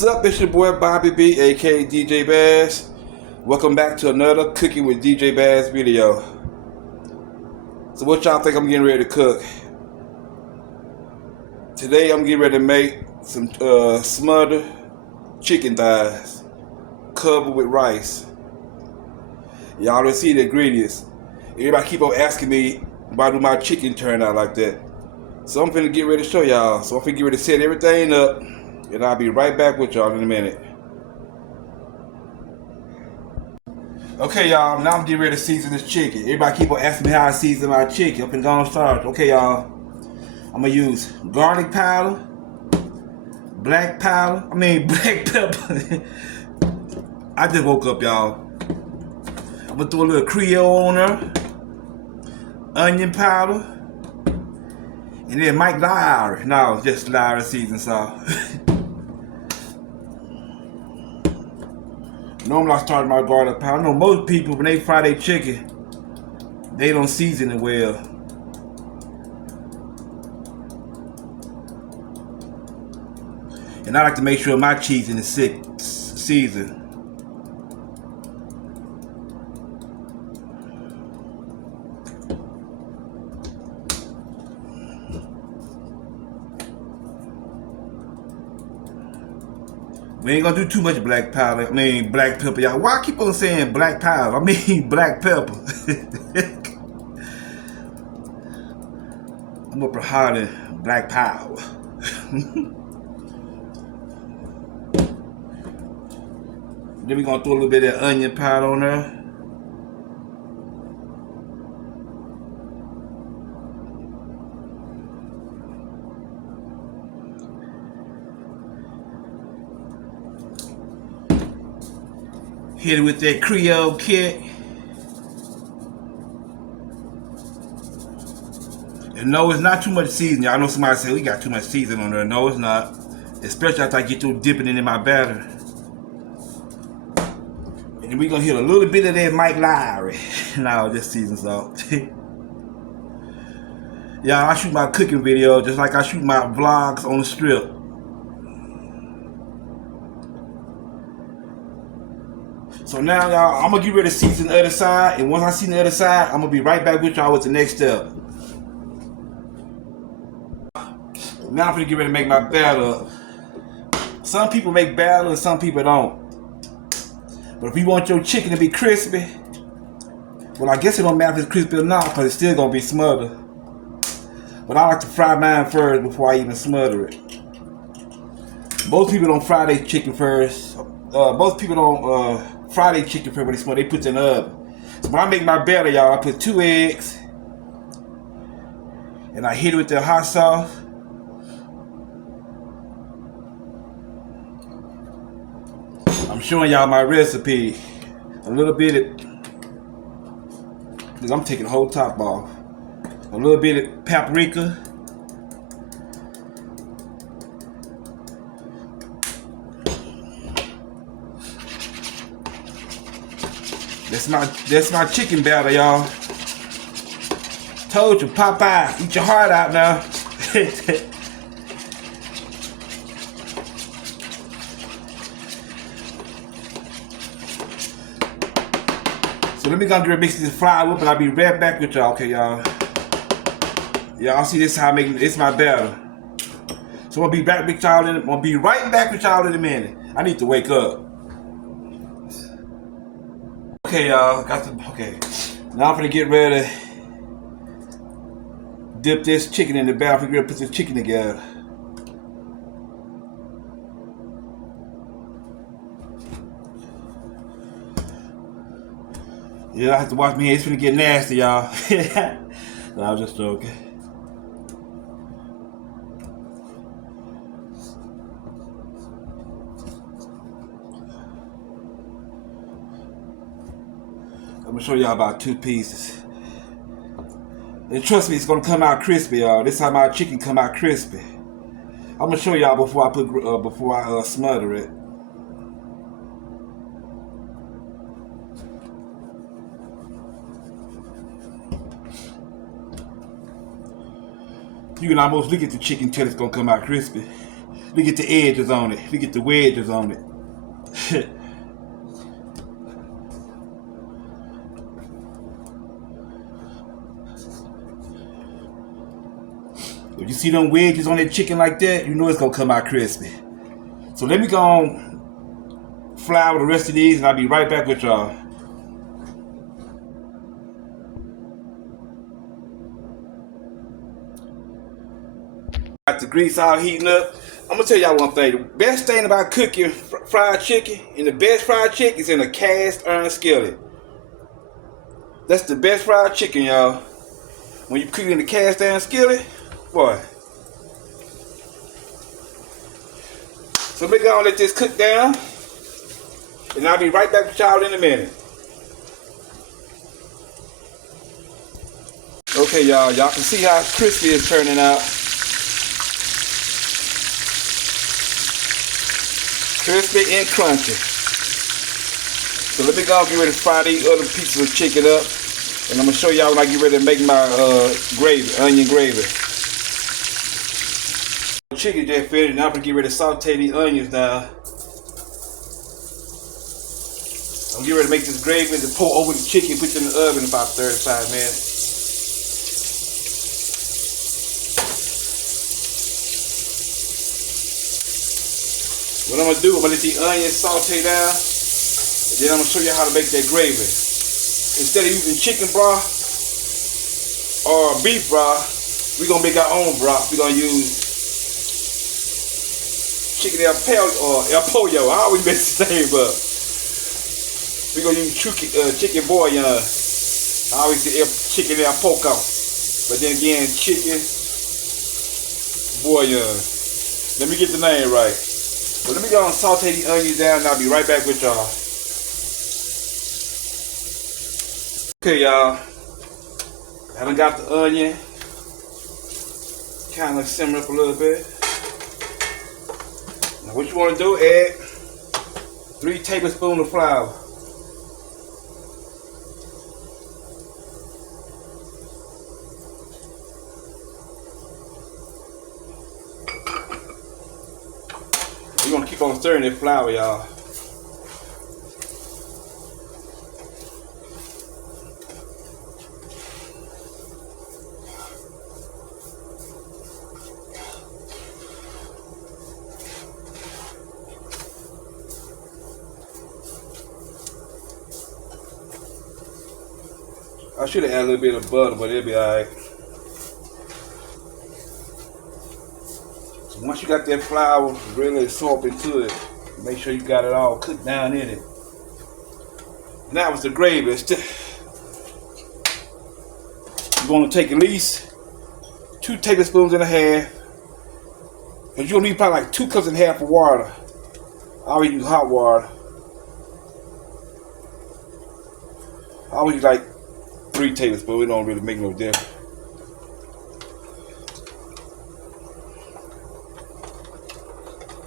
What's up? It's your boy Bobby B, aka DJ Bazze. Welcome back to another Cooking with DJ Bazze video. So what y'all think I'm getting ready to cook? Today I'm getting ready to make some smothered chicken thighs covered with rice. Y'all already see the ingredients. Everybody keep on asking me why do my chicken turn out like that. So I'm finna get ready to show y'all. So I'm finna get ready to set everything up, and I'll be right back with y'all in a minute. Okay, y'all, now I'm getting ready to season this chicken. Everybody keep on asking me how I season my chicken. I'm finna go and start. Okay, y'all, I'm gonna use garlic powder, black pepper. I just woke up, y'all. I'm gonna throw a little Creole on there, onion powder, and then Mike Lowry. No, it's just Lowry season salt. Normally I start my garlic powder. I know most people, when they fry their chicken, they don't season it well. And I like to make sure my chicken is seasoned. We ain't gonna do too much black powder. Black pepper, y'all. Why I keep on saying black powder? I mean black pepper. I'm gonna put hot in black powder. Then we gonna throw a little bit of onion powder on there. Hit it with that Creole kick. And no, it's not too much seasoning. Y'all know somebody say we got too much seasoning on there. No, it's not. Especially after I get through dipping it in my batter. And then we're gonna hit a little bit of that Mike Lowry. No, just season salt. Y'all, I shoot my cooking video just like I shoot my vlogs on the strip. So now, y'all, I'm gonna get ready to season the other side, and once I season the other side, I'm gonna be right back with y'all with the next step. Now I'm gonna get ready to make my batter. Some people make batter and some people don't. But if you want your chicken to be crispy, well, I guess it don't matter if it's crispy or not, because it's still gonna be smothered. But I like to fry mine first before I even smother it. Most people don't fry their chicken first. Most people don't fry their chicken first when they smother. They put it in the oven. So when I make my batter, y'all, I put 2 eggs, and I hit it with the hot sauce. I'm showing y'all my recipe. A little bit of, because I'm taking the whole top off. A little bit of paprika. That's my chicken batter, y'all. Told you, Popeye, eat your heart out now. So let me go and mix this flour up, and I'll be right back with y'all. Okay, y'all. Y'all see this how I make this my batter. So I'll be back with y'all in. I'll be right back with y'all in a minute. I need to wake up. Okay, y'all. Okay. Now I'm gonna get ready to dip this chicken in the batter. I'm gonna put this chicken together. Yeah, I have to wash my hands. It's gonna get nasty, y'all. No, I was just joking. I'm gonna show y'all about 2 pieces. And trust me, it's gonna come out crispy, y'all. This time my chicken come out crispy. I'm gonna show y'all before I smother it. You can almost look at the chicken till it's gonna come out crispy. We get the edges on it. We get the wedges on it. If you see them wedges on that chicken like that, you know it's gonna come out crispy. So let me go on fry with the rest of these, and I'll be right back with y'all. Got the grease all heating up. I'm gonna tell y'all one thing. The best thing about cooking fried chicken, and the best fried chicken, is in a cast iron skillet. That's the best fried chicken, y'all. When you cook it in the cast iron skillet, boy. So we're gonna let this cook down, and I'll be right back with y'all in a minute. Okay, y'all can see how crispy it's turning out. Crispy and crunchy. So let me go and get ready to fry these other pieces of chicken up, and I'm gonna show y'all when I get ready to make my gravy, onion gravy. Chicken just finished. Now I'm gonna get ready to saute these onions now. I'm getting ready to make this gravy and to pour over the chicken, put it in the oven about 35 minutes. What I'm gonna do, I'm gonna let the onions saute down, and then I'm gonna show you how to make that gravy. Instead of using chicken broth or beef broth, we're gonna make our own broth. We're gonna use chicken el pollo. I always mess the name up. We're gonna use chicken bouillon. I always say chicken el poco, but then again, chicken bouillon. Let me get the name right. So let me go and saute the onions down, and I'll be right back with y'all. Okay, y'all. I done got the onion kind of simmer up a little bit. Now what you want to do, add 3 tablespoons of flour. You're going to keep on stirring that flour, y'all. I should have added a little bit of butter, but it'll be alright. So once you got that flour really absorbed into it, make sure you got it all cooked down in it. Now it's the gravy. You're going to take at least 2 tablespoons and a half. And you're going to need probably like 2 cups and a half of water. I always use hot water. I always use like 3 tablespoons. It don't really make no difference.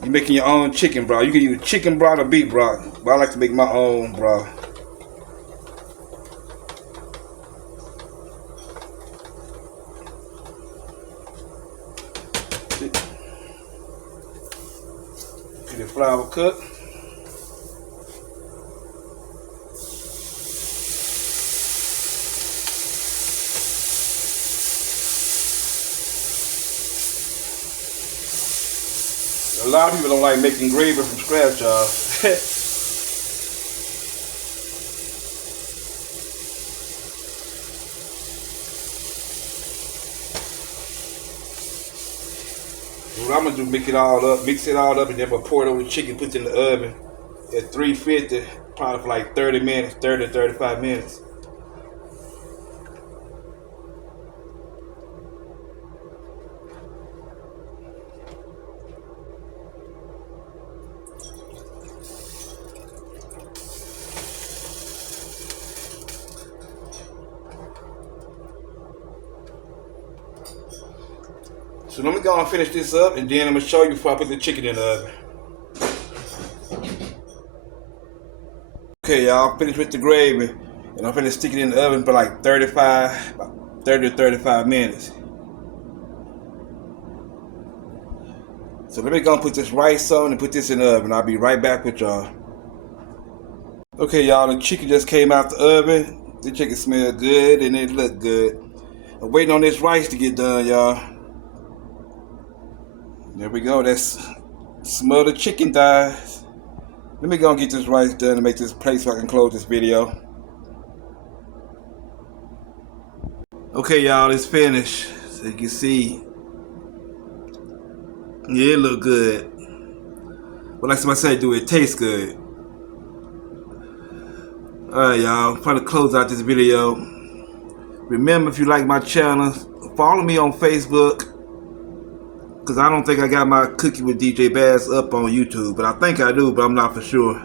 You're making your own chicken broth. You can use chicken broth or beef broth, but I like to make my own broth. Get the flour cooked. A lot of people don't like making gravy from scratch, y'all. What I'm gonna do, mix it all up, and then I'm pour it over the chicken, put it in the oven at 350, probably for like 30 minutes, 30 to 35 minutes. So let me go and finish this up, and then I'm going to show you before I put the chicken in the oven. Okay, y'all, finished with the gravy, and I'm going to stick it in the oven for like 30 to 35 minutes. So So let me go and put this rice on and put this in the oven. I'll be right back with y'all. Okay, y'all, the chicken just came out the oven. The chicken smelled good and it looked good. I'm waiting on this rice to get done, y'all. There we go. That's smothered chicken thighs. Let me go and get this rice done and make this plate so I can close this video. Okay, y'all, it's finished. So you can see, yeah, it look good. But like somebody said, it tastes good. Alright, y'all, I'm trying to close out this video. Remember, if you like my channel, follow me on Facebook. Because I don't think I got my Cooking with DJ Bazze up on YouTube. But I think I do, but I'm not for sure.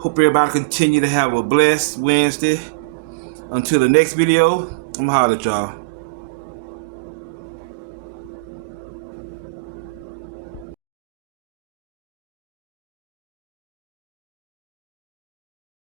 Hope everybody continue to have a blessed Wednesday. Until the next video, I'm holler at y'all.